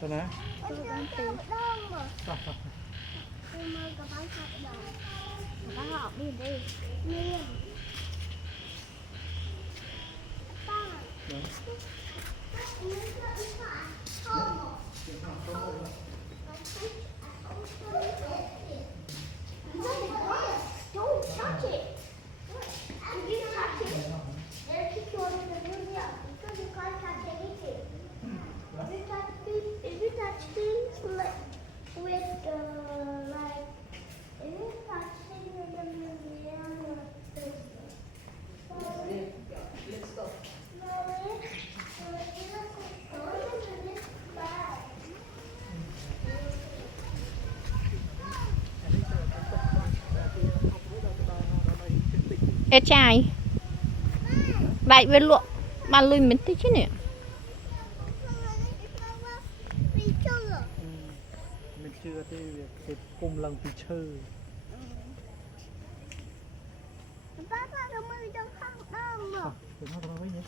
Sao nè? Họ đi đi. Don't touch it. If you touch it, they'll kick you out of the museum because you can't touch anything. If you touch things like with like if you touch things in the museum like this. Let's go. Ê trai Đại với lụa Bà lùi mình thích chứ nè Mình chưa thì cùng lần thì chơi. Ba ba đâu mới cho khóc đâu mà. Đừng có nói với nhé.